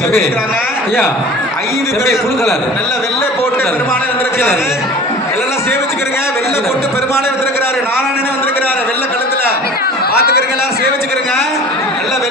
பூத்து வச்சிருக்காங்க. ஐயா 5 தம்பி குழுக்கலர் நல்ல வெள்ளை போட்டு பெருமாளே வந்திருக்கிறாரு. எல்லாம் சேவிச்சுக்கிறீங்க. வெள்ளை போட்டு பெருமாளே வந்திருக்கிறாரு. நாராயணனே வந்திருக்கிறாரு. வெள்ளை கழுத்துல பாத்துக்கிறீங்க. எல்லாரும் சேவிச்சுக்கிறீங்க. நல்ல வெள்ளை